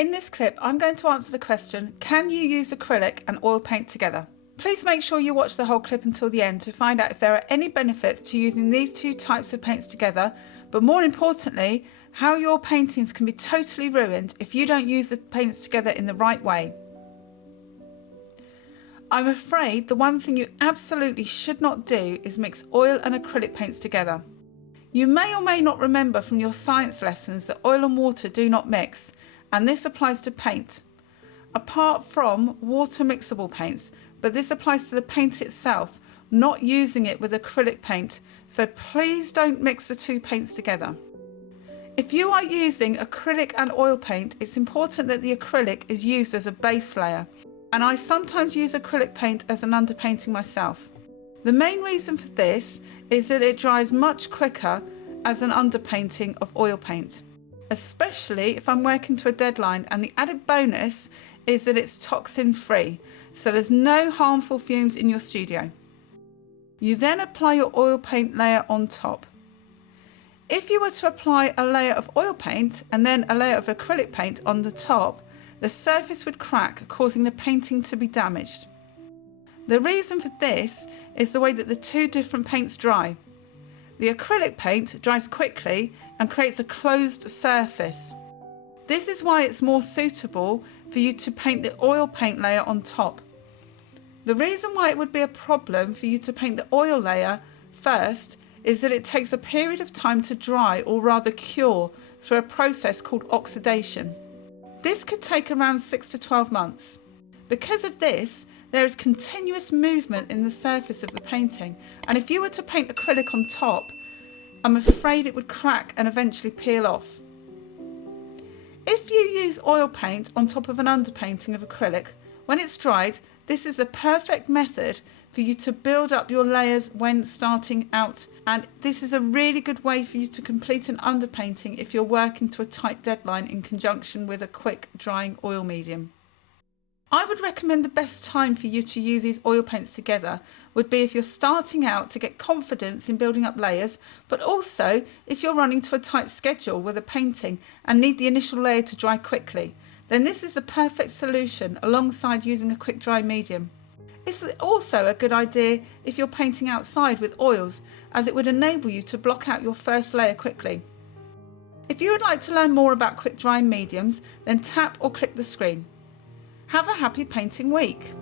In this clip, I'm going to answer the question, can you use acrylic and oil paint together? Please make sure you watch the whole clip until the end to find out if there are any benefits to using these two types of paints together, but more importantly, how your paintings can be totally ruined if you don't use the paints together in the right way. I'm afraid the one thing you absolutely should not do is mix oil and acrylic paints together. You may or may not remember from your science lessons that oil and water do not mix, and this applies to paint. Apart from water mixable paints, but this applies to the paint itself, not using it with acrylic paint, so please don't mix the two paints together. If you are using acrylic and oil paint, it's important that the acrylic is used as a base layer, and I sometimes use acrylic paint as an underpainting myself. The main reason for this is that it dries much quicker as an underpainting of oil paint, especially if I'm working to a deadline, and the added bonus is that it's toxin free, so there's no harmful fumes in your studio. You then apply your oil paint layer on top. If you were to apply a layer of oil paint and then a layer of acrylic paint on the top, the surface would crack, causing the painting to be damaged. The reason for this is the way that the two different paints dry. The acrylic paint dries quickly and creates a closed surface. This is why it's more suitable for you to paint the oil paint layer on top. The reason why it would be a problem for you to paint the oil layer first is that it takes a period of time to dry, or rather cure, through a process called oxidation. This could take around 6 to 12 months. Because of this, there is continuous movement in the surface of the painting, and if you were to paint acrylic on top, I'm afraid it would crack and eventually peel off. If you use oil paint on top of an underpainting of acrylic, when it's dried, this is a perfect method for you to build up your layers when starting out, and this is a really good way for you to complete an underpainting if you're working to a tight deadline in conjunction with a quick drying oil medium. I would recommend the best time for you to use these oil paints together would be if you're starting out to get confidence in building up layers, but also if you're running to a tight schedule with a painting and need the initial layer to dry quickly. Then this is a perfect solution alongside using a quick dry medium. It's also a good idea if you're painting outside with oils, as it would enable you to block out your first layer quickly. If you would like to learn more about quick drying mediums, then tap or click the screen. Have a happy painting week!